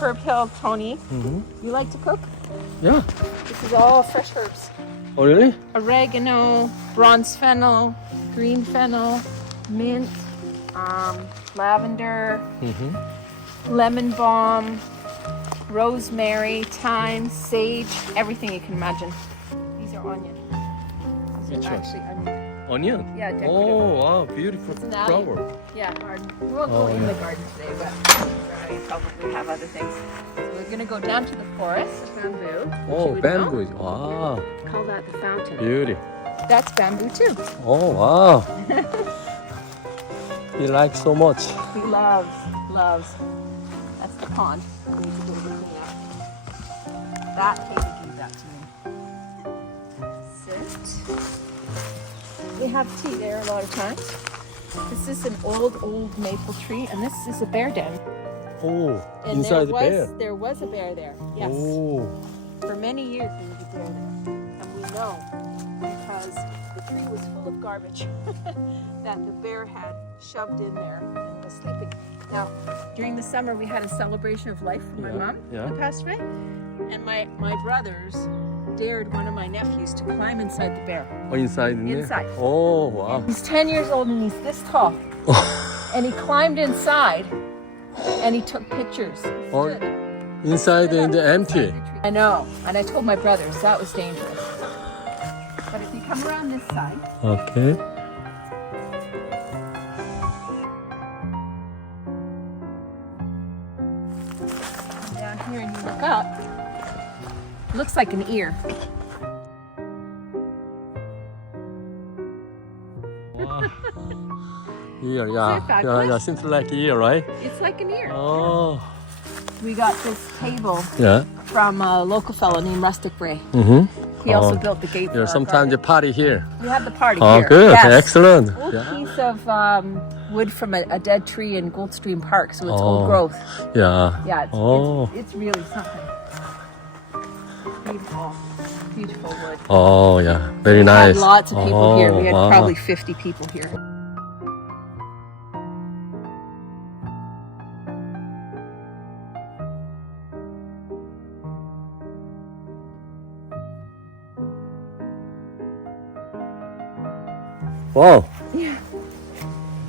herb hill, Tony. You like to cook? Yeah. This is all fresh herbs. Oh, really? Oregano, bronze fennel, green fennel, mint, lavender, lemon balm, rosemary, thyme, sage, everything you can imagine. These are onion. These Which are ones? actually onion. Onion? Yeah, decorative. Oh, wow, beautiful It's an alley. flower. Yeah, garden. We won't go in the garden today, but we probably have other things. So we're gonna go down to the forest, bamboo. which you Oh, would bamboo. Wow, know. Call that the fountain. beauty. That's bamboo too. Oh, wow. You like so much. He loves. That's the pond. We need to go to clean up. That Katie gave that to me. Sit. We have tea there a lot of times. This is an old maple tree, and this is a bear den. Oh, And inside the bear. There was a bear there. Yes. Oh, For many years there was a bear there. And we know because the tree was full of garbage that the bear had shoved in there and was sleeping. Now, during the summer we had a celebration of life for my mom who passed away. And my brothers dared one of my nephews to climb inside the bear. oh, inside in there? Inside. Oh, wow. He's 10 years old and he's this tall. And he climbed inside and he took pictures. He Oh, stood inside in the empty. inside the tree. I know. And I told my brothers that was dangerous. But if you come around this side, Okay. down here and you look up, it looks like an ear. Wow. Ear, yeah. fabulous? Yeah, seems like ear, right? It's like an ear. Oh. We got this table Yeah. from a local fellow named Rustic Ray. He also built the gate for Yeah, our sometimes garden. you party here. We had the party Oh, here. good. Yes. Excellent. Old Yeah. piece of wood from a dead tree in Goldstream Park, so it's Oh. old growth. Yeah. Yeah, it's, Oh. it's really something. Beautiful, beautiful wood. Oh, yeah. Very We nice. had lots of people here. We had wow. probably 50 people here. Wow.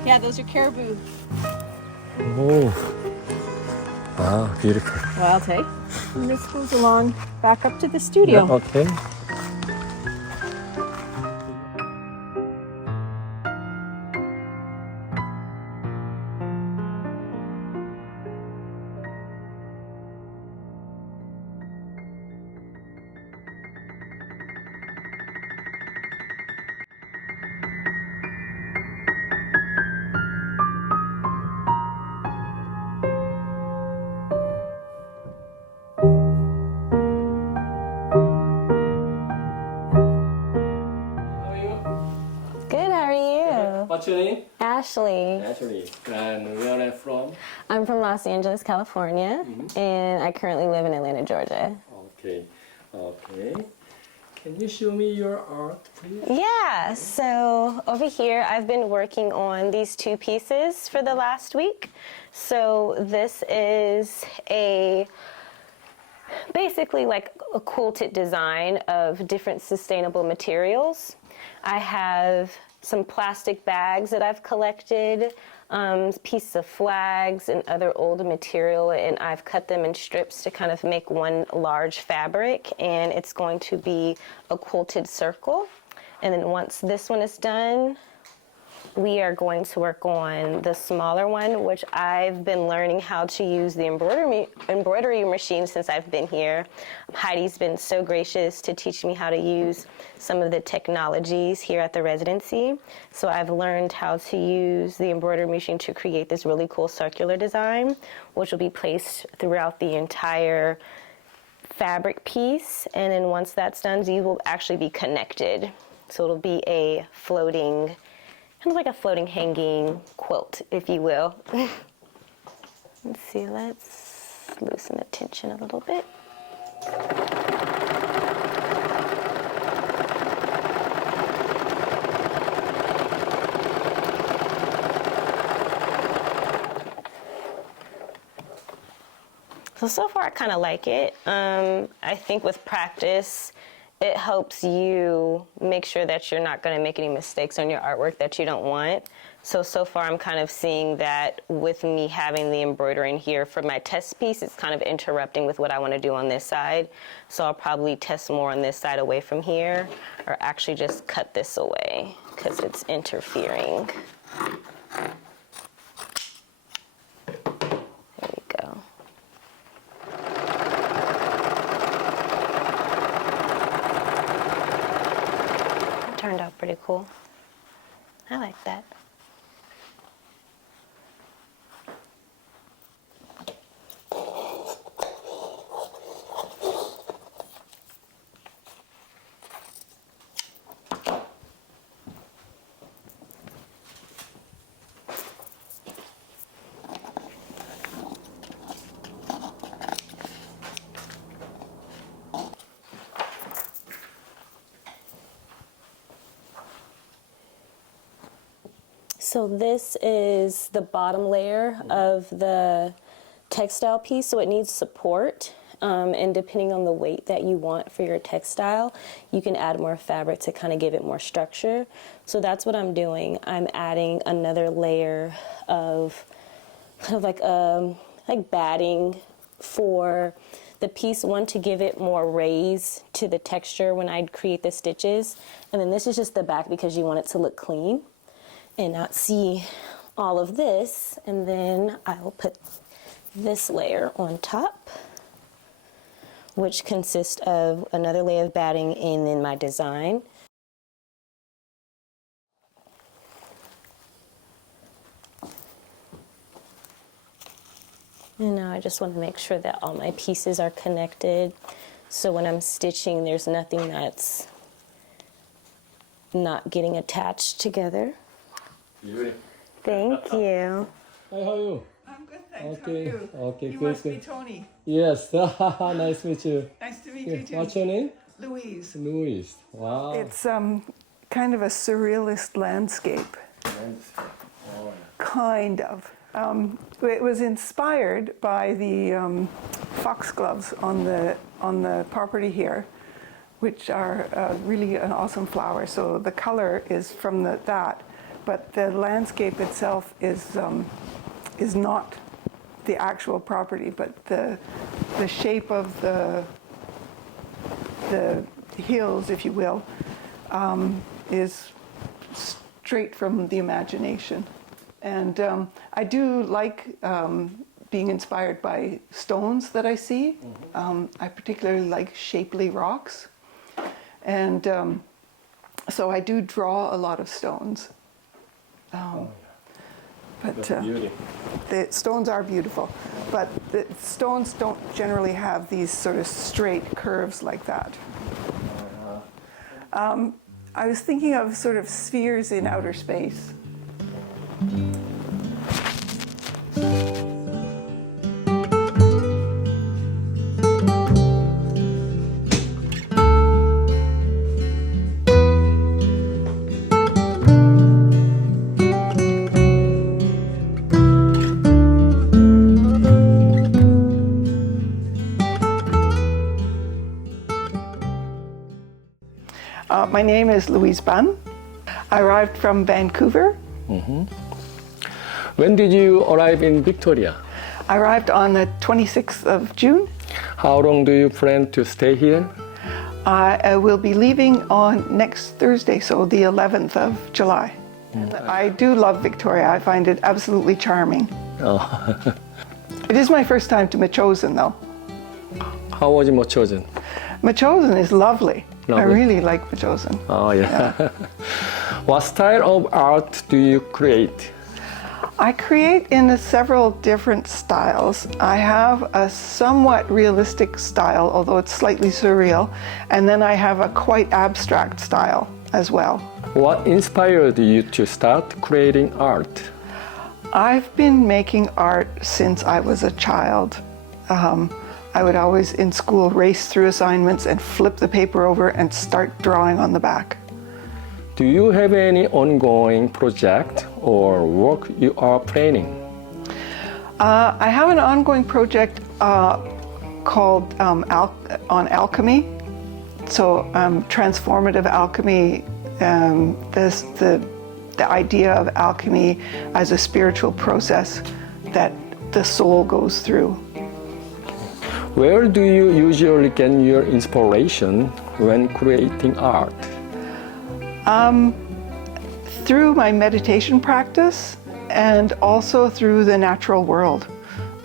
Yeah, those are caribou. Oh. Wow, beautiful. Well, I'll take. And this goes along back up to the studio. Yeah, okay. Good, how are you? What's your name? Ashley. Ashley. And where are you from? I'm from Los Angeles, California, and I currently live in Atlanta, Georgia. Okay. Okay. Can you show me your art, please? Yeah, so over here I've been working on these two pieces for the last week. So this is basically like a quilted design of different sustainable materials. I have some plastic bags that I've collected, pieces of flags and other old material, and I've cut them in strips to kind of make one large fabric, and it's going to be a quilted circle. And then once this one is done, we are going to work on the smaller one, which I've been learning how to use the embroidery machine since I've been here. Heidi's been so gracious to teach me how to use some of the technologies here at the Residency. So I've learned how to use the embroidery machine to create this really cool circular design, which will be placed throughout the entire fabric piece. And then once that's done, these will actually be connected. So it'll be a floating, kind of like a floating hanging quilt, if you will. Let's see, let's loosen the tension a little bit. So far I kind of like it. I think with practice, it helps you make sure that you're not going to make any mistakes on your artwork that you don't want. So far I'm kind of seeing that with me having the embroidering here for my test piece, it's kind of interrupting with what I want to do on this side. So I'll probably test more on this side away from here, or actually just cut this away because it's interfering. There we go. Turned out pretty cool. I like that. So this is the bottom layer of the textile piece, so it needs support. And depending on the weight that you want for your textile, you can add more fabric to kind of give it more structure. So that's what I'm doing. I'm adding another layer of kind of like batting for the piece, one, to give it more raise to the texture when I create the stitches. And then this is just the back because you want it to look clean and not see all of this. And then I will put this layer on top, which consists of another layer of batting and then my design. And now I just want to make sure that all my pieces are connected, so when I'm stitching, there's nothing that's not getting attached together. Beauty. Thank you. Hi, how are you? I'm good, thanks. Okay, How are you? okay, You good, must be good. Tony. Yes, nice to meet you. Nice to meet you too. What's your name? Louise. Louise. Wow. It's kind of a surrealist landscape, kind of. It was inspired by the foxgloves on the property here, which are really an awesome flower. So the color is from that, but the landscape itself is not the actual property, but the shape of the hills, if you will, is straight from the imagination. And I do like being inspired by stones that I see. I particularly like shapely rocks. And so I do draw a lot of stones. But the stones are beautiful, but the stones don't generally have these sort of straight curves like that. I was thinking of sort of spheres in outer space. My name is Louise Bunn. I arrived from Vancouver. When did you arrive in Victoria? I arrived on the 26th of June. How long do you plan to stay here? I will be leaving on next Thursday, so the 11th of July. And I do love Victoria. I find it absolutely charming. Oh. It is my first time to Metchosin, though. How was Metchosin? Metchosin is lovely. I Lovely. really like Metchosin. Oh, yeah. What style of art do you create? I create in several different styles. I have a somewhat realistic style, although it's slightly surreal, and then I have a quite abstract style as well. What inspired you to start creating art? I've been making art since I was a child. I would always in school race through assignments and flip the paper over and start drawing on the back. Do you have any ongoing project or work you are planning? I have an ongoing project called on alchemy. So transformative alchemy, the idea of alchemy as a spiritual process that the soul goes through. Where do you usually get your inspiration when creating art? Through my meditation practice and also through the natural world,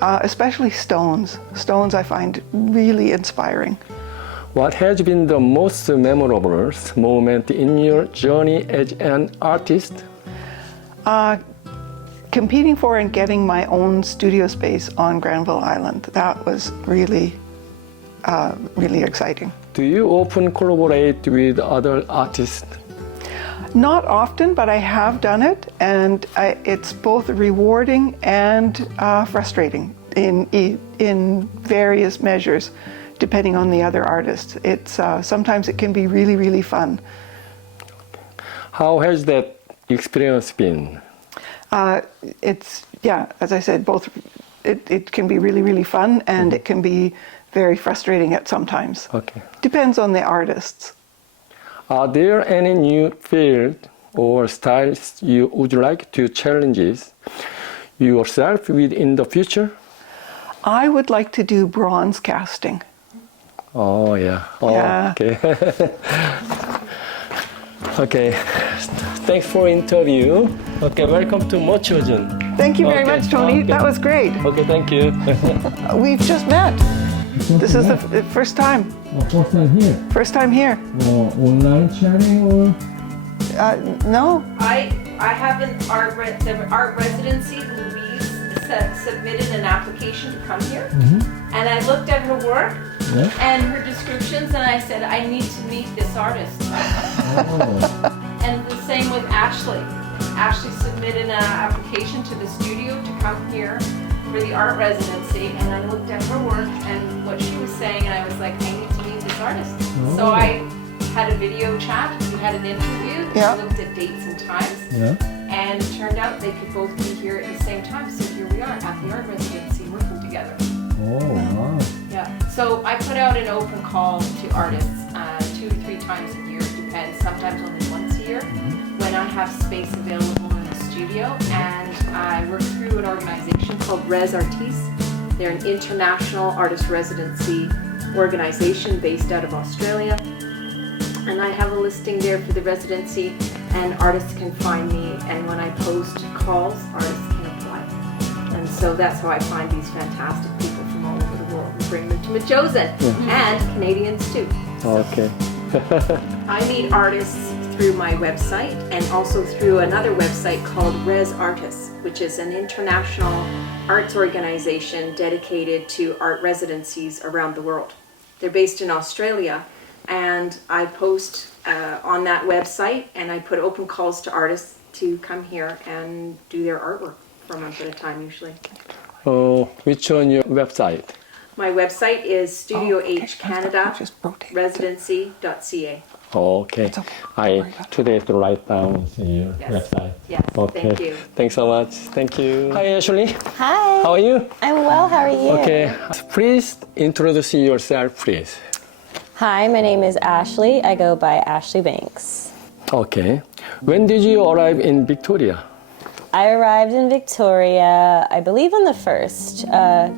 especially stones. Stones I find really inspiring. What has been the most memorable moment in your journey as an artist? Competing for and getting my own studio space on Granville Island. That was really, really exciting. Do you often collaborate with other artists? Not often, but I have done it, and it's both rewarding and frustrating in various measures, depending on the other artist. It's sometimes it can be really, really fun. How has that experience been? As I said, both. It can be really, really fun, and it can be very frustrating at sometimes. Okay. Depends on the artists. Are there any new fields or styles you would like to challenge yourself with in the future? I would like to do bronze casting. Oh, yeah. Oh, Yeah. Okay. Okay. Thanks for interview. Okay, welcome to Mochoজন. Thank you very Okay, much, Tony. okay. That was great. Okay, thank you. We've just met. This is the first time. First time here. First time here. Online chatting or? No. I have the art residency. Louise submitted an application to come here, and I looked at her work and her descriptions, and I said, I need to meet this artist. And the same with Ashley. Ashley submitted an application to the studio to come here for the art residency, and I looked at her work and what she was saying, and I was like, I need to meet this artist. So I had a video chat, we had an interview, Yeah. we looked at dates and times, and it turned out they could both be here at the same time, so here we are at the art residency working together. Oh, wow. Yeah, so I put out an open call to artists 2 to 3 times a year, depends, sometimes only once a year, when I have space available in the studio, and I work through an organization called Residencies. They're an international artist residency organization based out of Australia, and I have a listing there for the residency, and artists can find me, and when I post calls, artists can apply. And so that's how I find these fantastic people from all over the world and bring them to Mochozen, and Canadians too. Okay. I meet artists through my website and also through another website called Res Artists, which is an international arts organization dedicated to art residencies around the world. They're based in Australia, and I post on that website, and I put open calls to artists to come here and do their artwork for a month at a time usually. Which on your website? My website is Just rotate it. studiohcanada.residency.ca. Okay. It's okay. I today to write down your Yes. website. Yes, Okay. thank you. Thanks so much. Thank you. Hi, Ashley. Hi. How are you? I'm well. How are you? Okay. Please introduce yourself, please. Hi, my name is Ashley. I go by Ashley Banks. Okay. When did you arrive in Victoria? I arrived in Victoria, I believe on the 1st,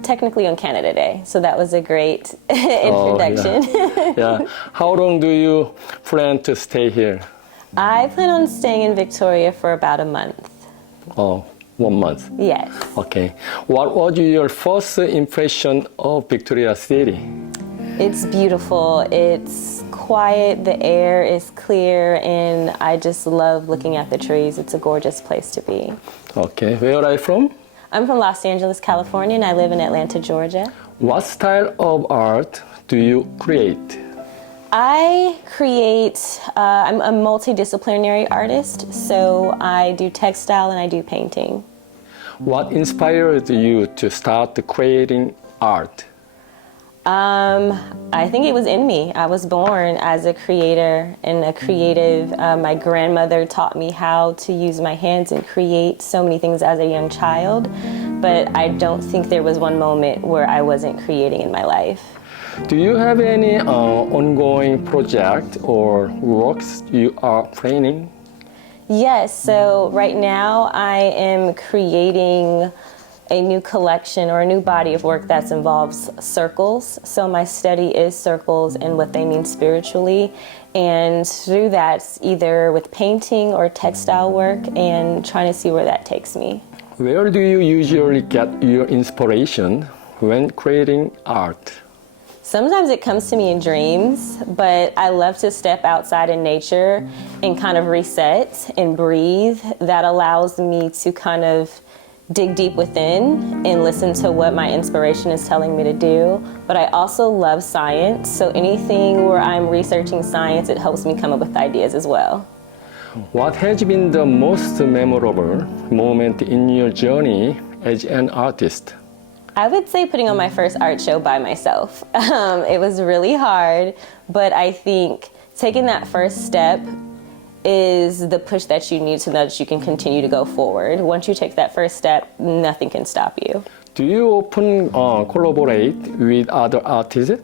technically on Canada Day. So that was a great introduction. Yeah. How long do you plan to stay here? I plan on staying in Victoria for about a month. Oh, 1 month. Yes. Okay. What was your first impression of Victoria City? It's beautiful. It's quiet. The air is clear, and I just love looking at the trees. It's a gorgeous place to be. Okay. Where are you from? I'm from Los Angeles, California, and I live in Atlanta, Georgia. What style of art do you create? I create, I'm a multidisciplinary artist, so I do textile and I do painting. What inspired you to start creating art? I think it was in me. I was born as a creator and a creative. My grandmother taught me how to use my hands and create so many things as a young child but I don't think there was one moment where I wasn't creating in my life. Do you have any ongoing project or works you are planning? Yes, so right now I am creating a new collection or a new body of work that involves circles. So my study is circles and what they mean spiritually. And through that, either with painting or textile work, and trying to see where that takes me. Where do you usually get your inspiration when creating art? Sometimes it comes to me in dreams, but I love to step outside in nature and kind of reset and breathe. That allows me to kind of dig deep within and listen to what my inspiration is telling me to do. But I also love science, so anything where I'm researching science, it helps me come up with ideas as well. What has been the most memorable moment in your journey as an artist? I would say putting on my first art show by myself. It was really hard, but I think taking that first step is the push that you need to know that you can continue to go forward. Once you take that first step, nothing can stop you. Do you often collaborate with other artists?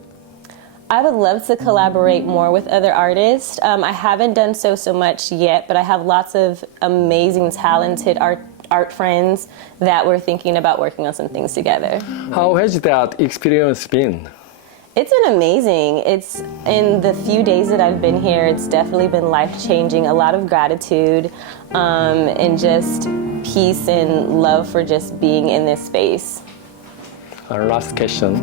I would love to collaborate more with other artists. I haven't done so much yet, but I have lots of amazing, talented art friends that we're thinking about working on some things together. How has that experience been? It's been amazing. It's in the few days that I've been here, it's definitely been life-changing. A lot of gratitude and just peace and love for just being in this space. Last question.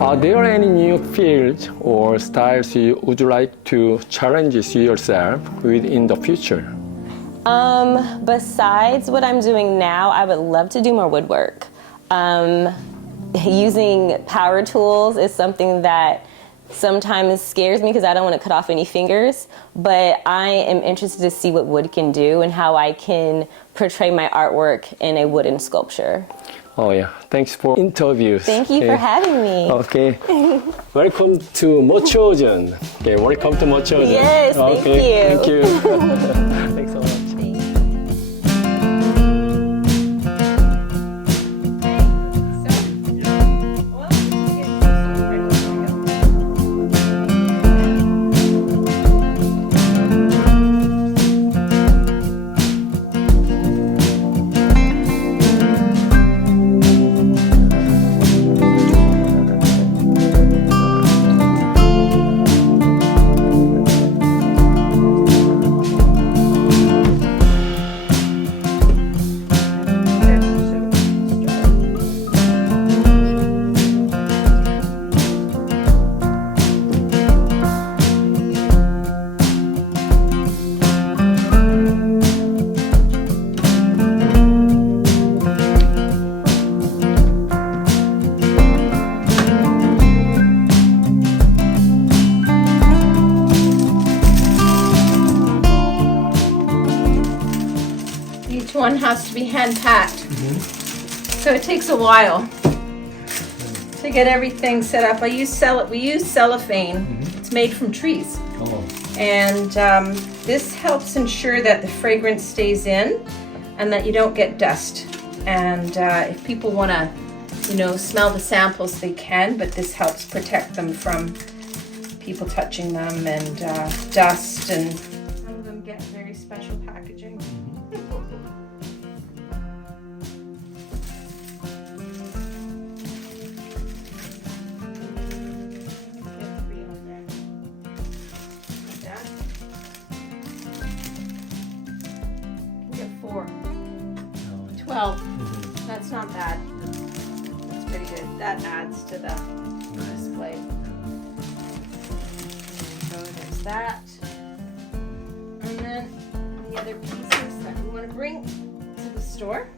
Are there any new fields or styles you would like to challenge yourself with in the future? Besides what I'm doing now, I would love to do more woodwork. Using power tools is something that sometimes scares me because I don't want to cut off any fingers, but I am interested to see what wood can do and how I can portray my artwork in a wooden sculpture. Oh yeah, thanks for interviews. Thank you for having me. Okay. Welcome to Mochojen. Okay, welcome to Mochojen. Yes, thank you. Thank you. Thanks so much. One has to be hand packed, so it takes a while to get everything set up. We use cellophane. It's made from trees, and this helps ensure that the fragrance stays in and that you don't get dust. And if people want to, smell the samples, they can, but this helps protect them from people touching them and dust. And some of them get very special packaging. Get 4. 12. That's not bad. That's pretty good. That adds to the display. So there's that. And then the other pieces that we want to bring to the store.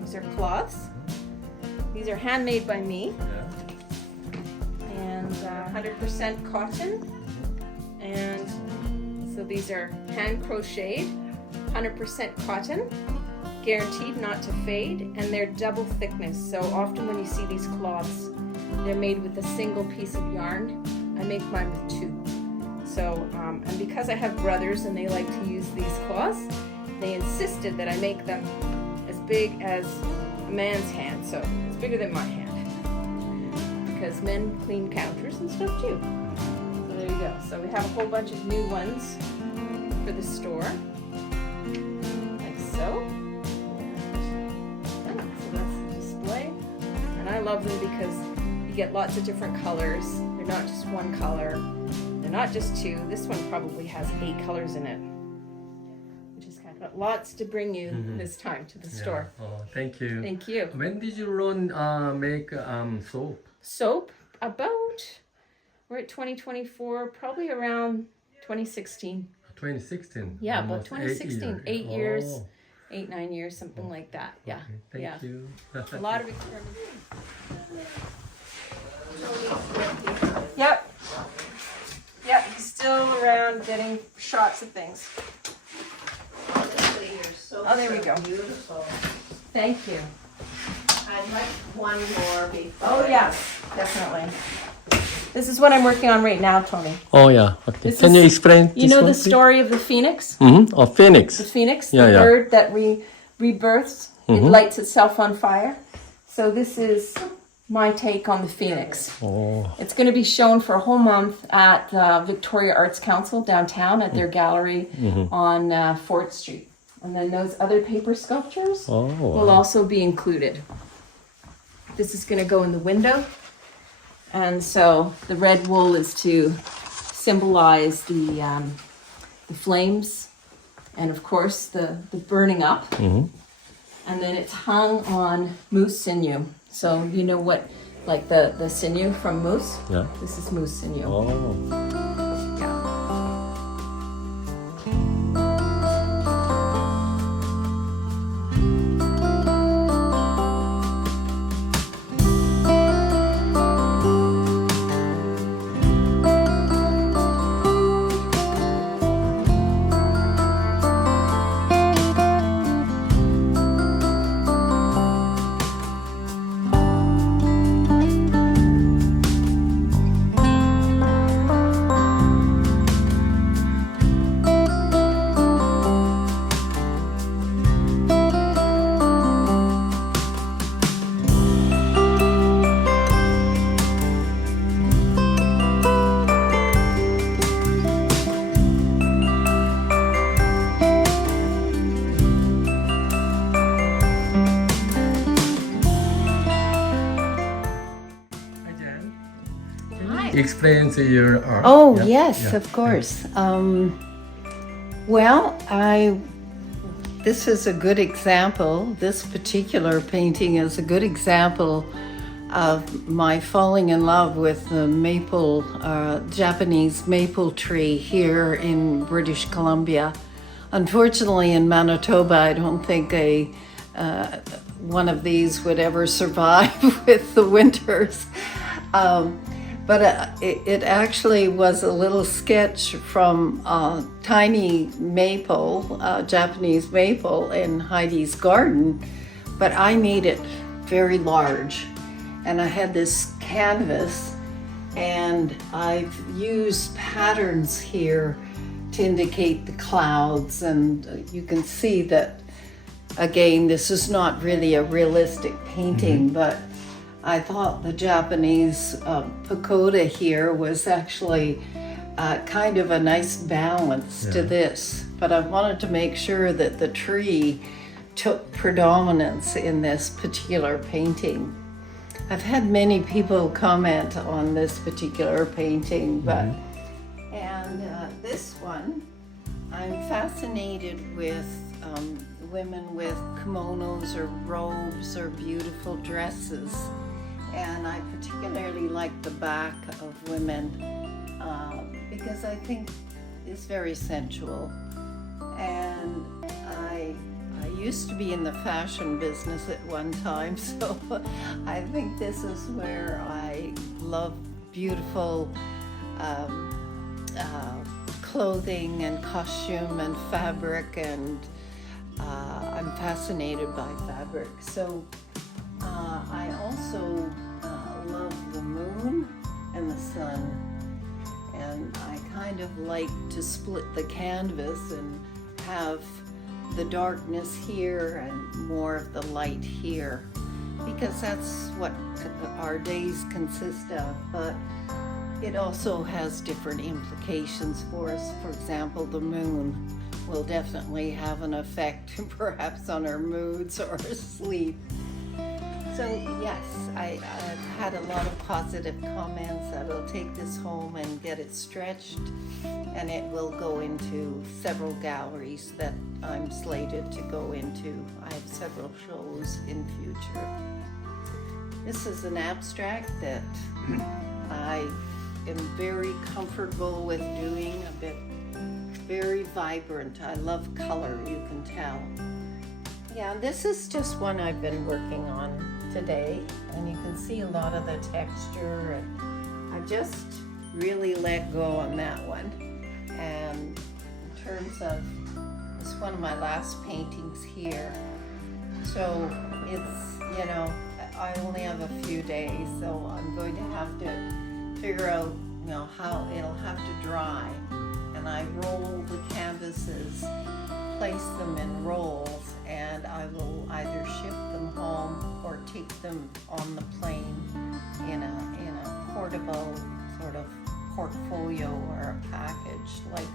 These are cloths. These are handmade by me. And 100% cotton. And so these are hand crocheted, 100% cotton, guaranteed not to fade, and they're double thickness. So often when you see these cloths, they're made with a single piece of yarn. I make mine with 2. So, and because I have brothers and they like to use these cloths, they insisted that I make them as big as man's hand, so it's bigger than my hand. Because men clean counters and stuff too. So there you go. So we have a whole bunch of new ones for the store. Like so. So that's the display. And I love them because you get lots of different colors. They're not just one color. They're not just two. This one probably has 8 colors in it. Which is kind of lots to bring you this time to the store. Oh, thank you. Thank you. When did you learn make soap? Soap, we're at 2024, probably around 2016. 2016. Yeah, about Almost 2016. 8 Oh. years, 8, 9 years, something like that. Yeah. Thank yeah. you. A lot of experimentation. Yep. Yep, he's still around getting shots of things. Oh, there we go. Beautiful. Thank you. I'd like one more before. Oh, yes, definitely. This is what I'm working on right now, Tony. Oh yeah. Okay. This Can is- you explain? You know the story of the phoenix? Mm-hmm. Oh, phoenix. The phoenix, Yeah, the yeah. bird that rebirths, it lights itself on fire. So this is my take on the phoenix. Oh. It's going to be shown for a whole month at Victoria Arts Council downtown at their gallery on 4th Street. And then those other paper sculptures Oh. will also be included. This is going to go in the window. And so the red wool is to symbolize the flames and of course the burning up. And then it's hung on moose sinew. So you know what, like the sinew from moose? Yeah. This is moose sinew. Oh. Yeah. Hi, Jen. Can you explain to your art? Oh, Yeah, yes, yeah, of course. Well, this is a good example. This particular painting is a good example of my falling in love with the maple, Japanese maple tree here in British Columbia. Unfortunately, in Manitoba, I don't think one of these would ever survive with the winters. But it actually was a little sketch from a tiny maple, Japanese maple in Heidi's garden, but I made it very large. And I had this canvas and I've used patterns here to indicate the clouds, and you can see that, again, this is not really a realistic painting, but I thought the Japanese pagoda here was actually kind of a nice balance to this. But I wanted to make sure that the tree took predominance in this particular painting. I've had many people comment on this particular painting, but this one, I'm fascinated with women with kimonos or robes or beautiful dresses. And I particularly like the back of women because I think it's very sensual. And I used to be in the fashion business at one time, so I think this is where I love beautiful clothing and costume and fabric, and I'm fascinated by fabric. So I also love the moon and the sun, and I kind of like to split the canvas and have the darkness here and more of the light here. because that's what our days consist of, but it also has different implications for us. For example, the moon will definitely have an effect perhaps on our moods or our sleep. So yes, I've had a lot of positive comments. I will take this home and get it stretched, and it will go into several galleries that I'm slated to go into. I have several shows in future. This is an abstract that I am very comfortable with doing, a bit very vibrant. I love color, you can tell. Yeah, this is just one I've been working on today, and you can see a lot of the texture, and I just really let go on that one. And in terms of, it's one of my last paintings here, so it's, you know, I only have a few days, so I'm going to have to figure out, you know, how it'll have to dry. And I roll the canvases, place them in rolls, and I will either ship them home or take them on the plane in a portable sort of portfolio or a package, like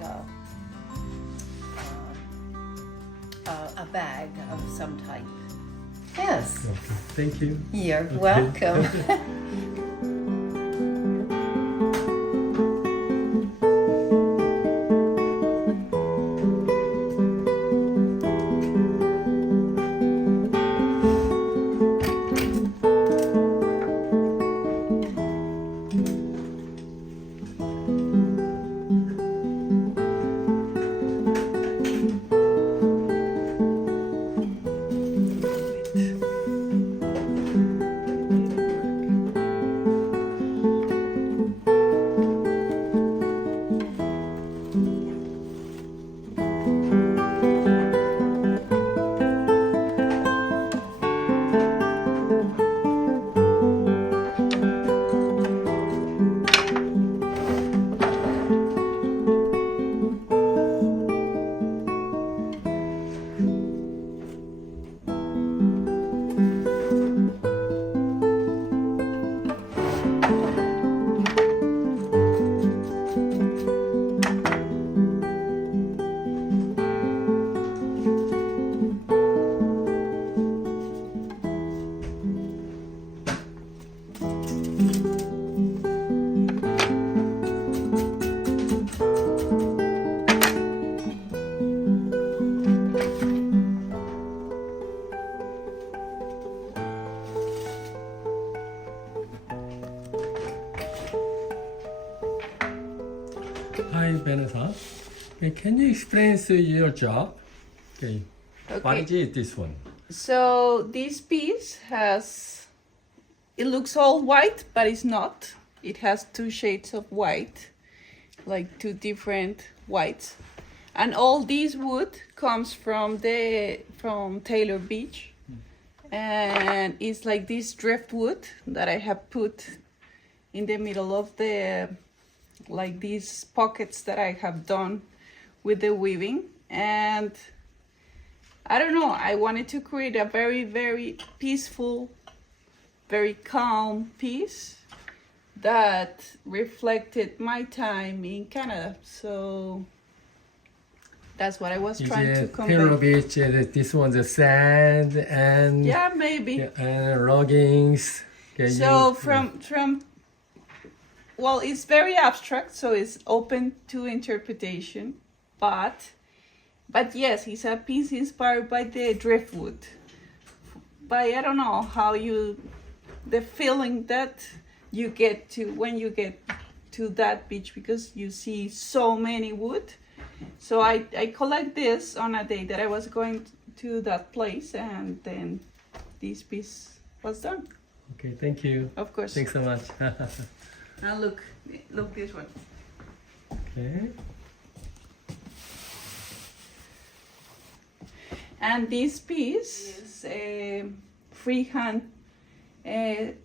a bag of some type. Yes. Okay, thank you. You're welcome. Hi, Vanessa. Okay, can you explain your job? Okay. What Okay. is this one? So this piece has, it looks all white, but it's not. It has two shades of white, like two different whites. And all this wood comes from Taylor Beach. And it's like this driftwood that I have put in the middle of the, like these pockets that I have done with the weaving. And I don't know, I wanted to create a very, very peaceful, very calm piece that reflected my time in Canada. So that's what I was trying to Taylor convey. Beach, this one's the sand and Yeah, maybe. and loggings. Okay, So from well, it's very abstract, so it's open to interpretation, but yes, it's a piece inspired by the driftwood. By, I don't know how the feeling that you get to when you get to that beach, because you see so many wood. So I collect this on a day that I was going to that place, and then this piece was done. Okay, thank you. Of course. Thanks so much. Now look this one. Okay. And this piece is a freehand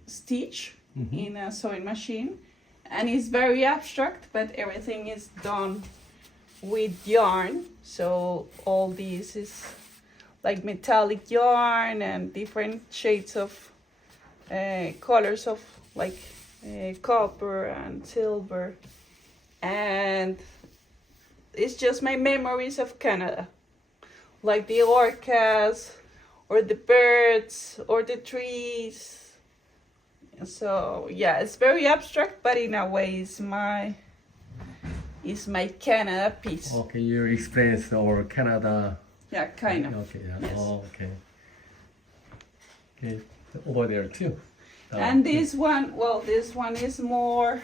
stitch in a sewing machine, and it's very abstract, but everything is done with yarn. So all this is like metallic yarn and different shades of colors of like copper and silver, and it's just my memories of Canada, like the orcas or the birds or the trees. So yeah, it's very abstract, but in a way it's my Canada piece. Okay, you experience our Canada. Yeah, kind of. Okay, yeah. Yes. Oh, okay. Okay, over there too. And this one, well, this one is more.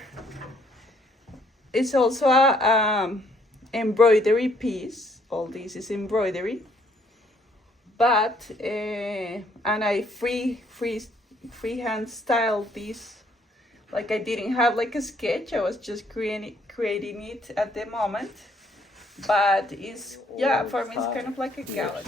It's also a embroidery piece. All this is embroidery, but and I freehand styled this. Like I didn't have like a sketch. I was just creating it at the moment. But it's for me it's kind of like a gallery.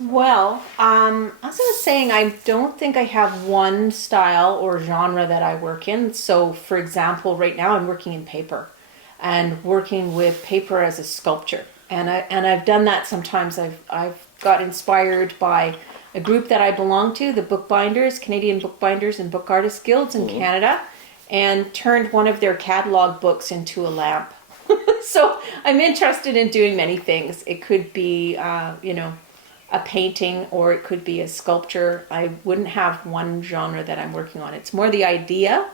Well, as I was saying, I don't think I have one style or genre that I work in. So, for example, right now I'm working in paper and working with paper as a sculpture. And I've done that sometimes. I've got inspired by a group that I belong to, the Bookbinders, Canadian Bookbinders and Book Artists Guilds in Canada, and turned one of their catalog books into a lamp. So I'm interested in doing many things. It could be, a painting, or it could be a sculpture. I wouldn't have one genre that I'm working on. It's more the idea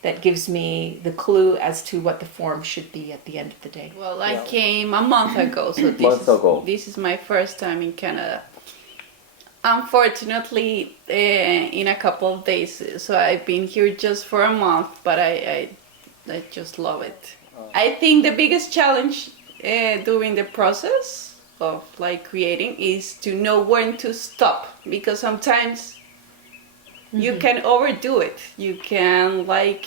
that gives me the clue as to what the form should be at the end of the day. Well, I came a month ago, so this is my first time in Canada. Unfortunately, in a couple of days, so I've been here just for a month, but I just love it. I think the biggest challenge during the process of like creating is to know when to stop, because sometimes you can overdo it. You can, like,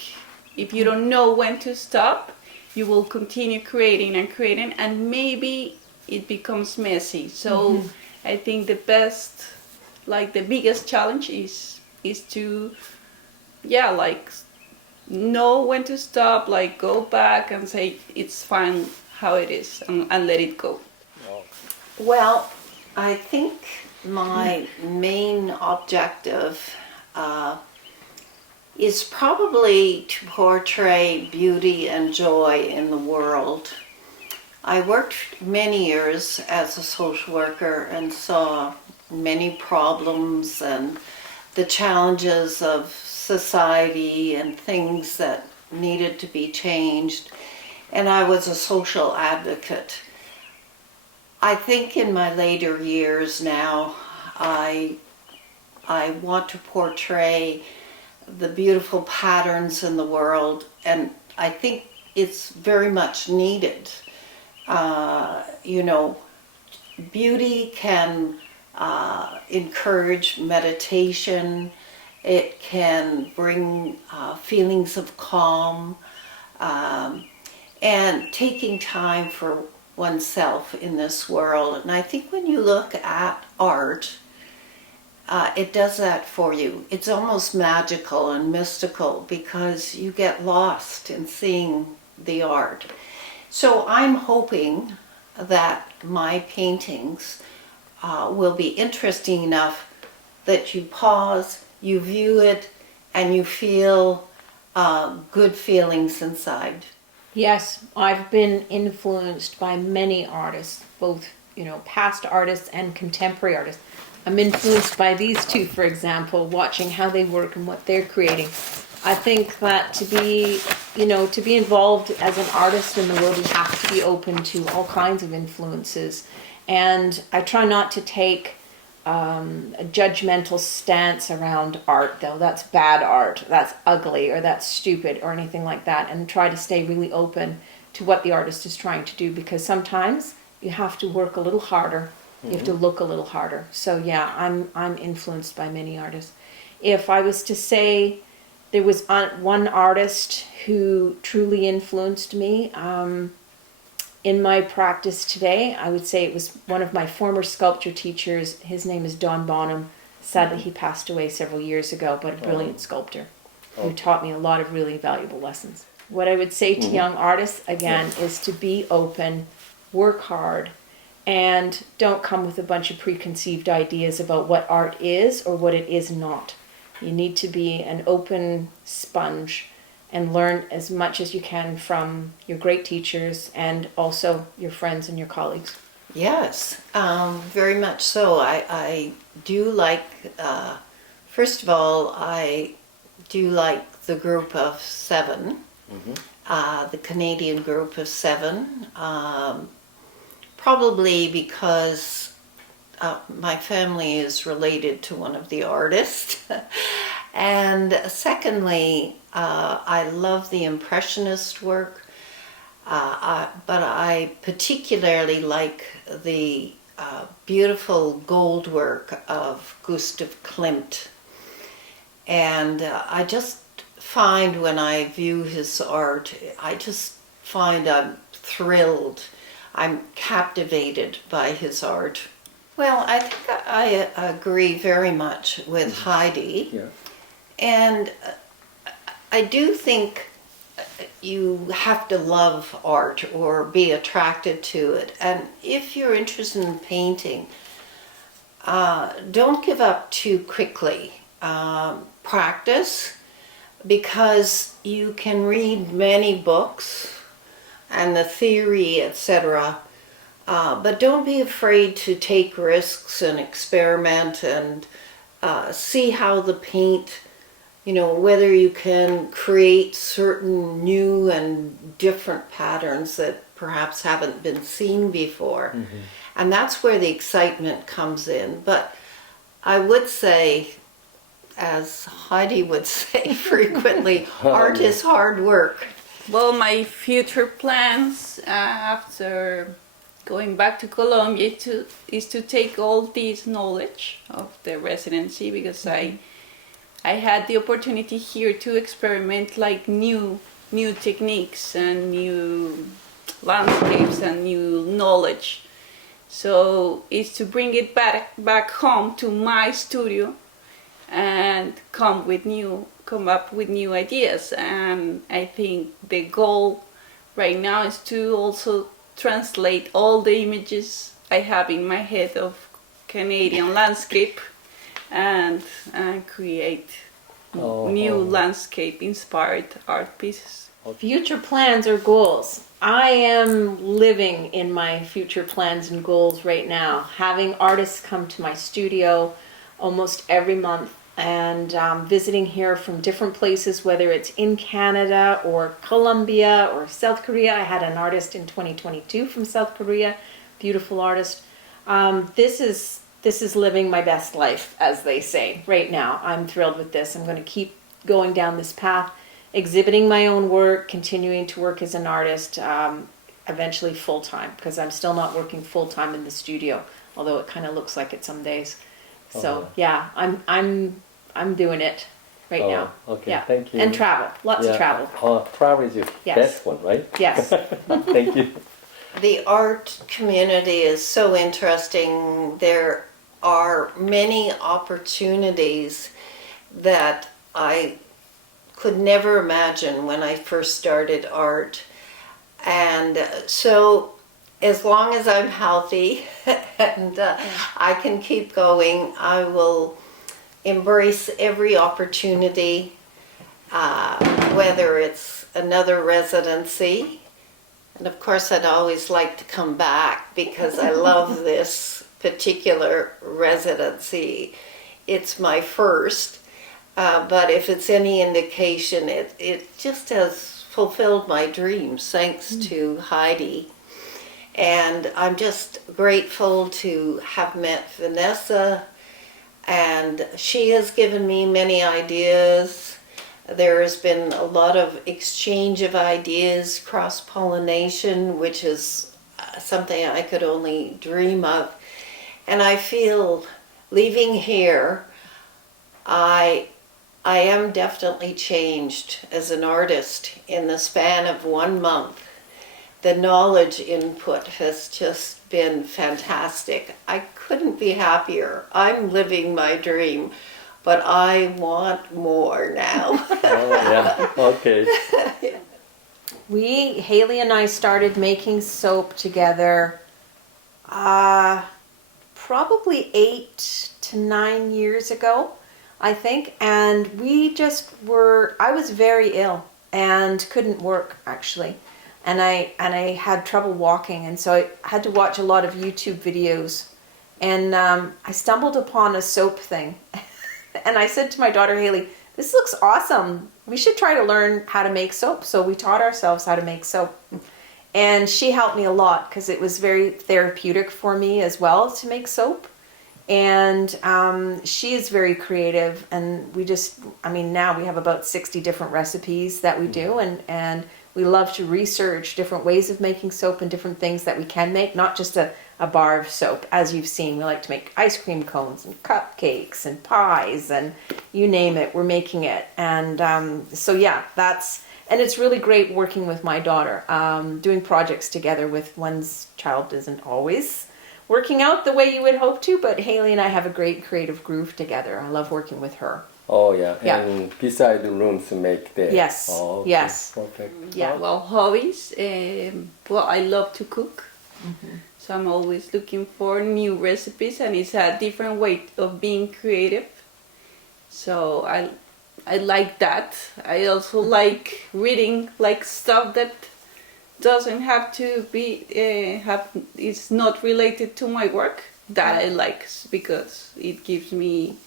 if you don't know when to stop, you will continue creating and maybe it becomes messy. So I think the biggest challenge is to know when to stop, like go back and say it's fine how it is, and let it go. Well, I think my main objective is probably to portray beauty and joy in the world. I worked many years as a social worker and saw many problems and the challenges of society and things that needed to be changed, and I was a social advocate. I think in my later years now, I want to portray the beautiful patterns in the world, and I think it's very much needed. Beauty can encourage meditation. It can bring feelings of calm, and taking time for oneself in this world. And I think when you look at art, it does that for you. It's almost magical and mystical because you get lost in seeing the art. So I'm hoping that my paintings will be interesting enough that you pause, you view it, and you feel good feelings inside. Yes, I've been influenced by many artists, both, past artists and contemporary artists. I'm influenced by these two, for example, watching how they work and what they're creating. I think that to be involved as an artist in the world, you have to be open to all kinds of influences. And I try not to take a judgmental stance around art, though. That's bad art, that's ugly, or that's stupid, or anything like that, and try to stay really open to what the artist is trying to do, because sometimes you have to work a little harder, you have to look a little harder. So yeah, I'm influenced by many artists. If I was to say there was one artist who truly influenced me in my practice today, I would say it was one of my former sculpture teachers. His name is Don Bonham. Sadly, he passed away several years ago, but a brilliant sculptor who taught me a lot of really valuable lessons. What I would say to young artists, again, is to be open, work hard, and don't come with a bunch of preconceived ideas about what art is or what it is not. You need to be an open sponge and learn as much as you can from your great teachers and also your friends and your colleagues. Yes, very much so. I do like, first of all, I do like the group of 7, the Canadian group of 7, probably because my family is related to one of the artists. And secondly, I love the Impressionist work, but I particularly like the beautiful gold work of Gustav Klimt. And I just find when I view his art, I just find I'm thrilled. I'm captivated by his art. Well, I think I agree very much with Heidi. Yeah. And I do think you have to love art or be attracted to it. And if you're interested in painting, don't give up too quickly. Practice, because you can read many books and the theory, etc. But don't be afraid to take risks and experiment and see how the paint, whether you can create certain new and different patterns that perhaps haven't been seen before. And that's where the excitement comes in. But I would say, as Heidi would say frequently, art is hard work. Well, my future plans after going back to Colombia is to take all this knowledge of the residency, because I had the opportunity here to experiment like new techniques and new landscapes and new knowledge. So it's to bring it back home to my studio and come up with new ideas. And I think the goal right now is to also translate all the images I have in my head of Canadian landscape and create new landscape inspired art pieces. Future plans or goals. I am living in my future plans and goals right now, having artists come to my studio almost every month and visiting here from different places, whether it's in Canada or Colombia or South Korea. I had an artist in 2022 from South Korea, beautiful artist. This is living my best life, as they say, right now. I'm thrilled with this. I'm going to keep going down this path, exhibiting my own work, continuing to work as an artist, eventually full-time, because I'm still not working full-time in the studio, although it kind of looks like it some days. So yeah, I'm doing it right now. Okay, yeah. thank you. And travel, lots of travel. Travel is your Yes. best one, right? Yes. Thank you. The art community is so interesting. There are many opportunities that I could never imagine when I first started art. And so as long as I'm healthy and I can keep going, I will embrace every opportunity, whether it's another residency. And of course, I'd always like to come back because I love this particular residency. It's my first, but if it's any indication, it just has fulfilled my dreams, thanks to Heidi. And I'm just grateful to have met Venessa, and she has given me many ideas. There has been a lot of exchange of ideas, cross-pollination, which is something I could only dream of. And I feel, leaving here, I am definitely changed as an artist in the span of 1 month. The knowledge input has just been fantastic. I couldn't be happier. I'm living my dream, but I want more now. Yeah, okay. Haley and I started making soap together probably 8 to 9 years ago. I think. And I was very ill and couldn't work actually. And I had trouble walking. And so I had to watch a lot of YouTube videos. And I stumbled upon a soap thing. And I said to my daughter, Haley, this looks awesome. We should try to learn how to make soap. So we taught ourselves how to make soap. And she helped me a lot because it was very therapeutic for me as well to make soap. And she is very creative. And now we have about 60 different recipes that we do. And we love to research different ways of making soap and different things that we can make, not just a bar of soap. As you've seen, we like to make ice cream cones and cupcakes and pies and you name it, we're making it. And and it's really great working with my daughter, doing projects together with one's child isn't always working out the way you would hope to, but Haley and I have a great creative groove together. I love working with her. Oh yeah, Yeah. and beside the rooms make there. Yes, Oh, okay. yes. Perfect. Yeah. Well, hobbies. I love to cook. So I'm always looking for new recipes, and it's a different way of being creative. So I like that. I also like reading like stuff that doesn't have to be it's not related to my work. That I like because it gives me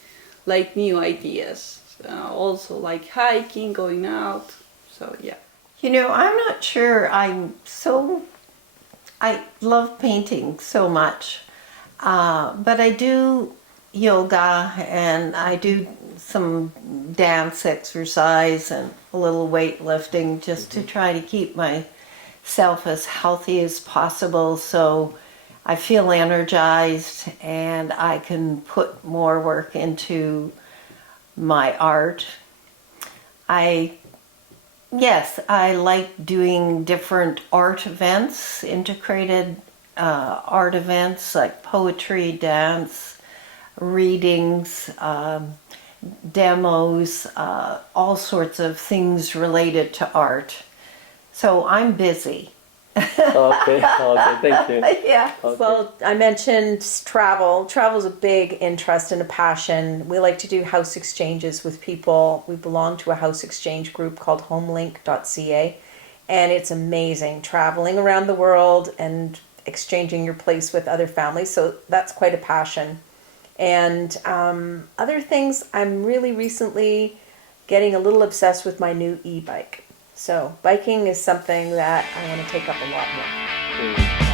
like new ideas. Also like hiking, going out. So yeah. You know, I'm not sure I love painting so much, but I do yoga and I do some dance exercise and a little weightlifting just to try to keep myself as healthy as possible so I feel energized and I can put more work into my art. Yes, I like doing different art events, integrated art events like poetry, dance, readings, demos, all sorts of things related to art. So I'm busy. Okay, thank you. Yeah. Okay. Well, I mentioned travel. Travel is a big interest and a passion. We like to do house exchanges with people. We belong to a house exchange group called homelink.ca, and it's amazing traveling around the world and exchanging your place with other families. So that's quite a passion. And other things, I'm really recently getting a little obsessed with my new e-bike. So biking is something that I want to take up a lot more.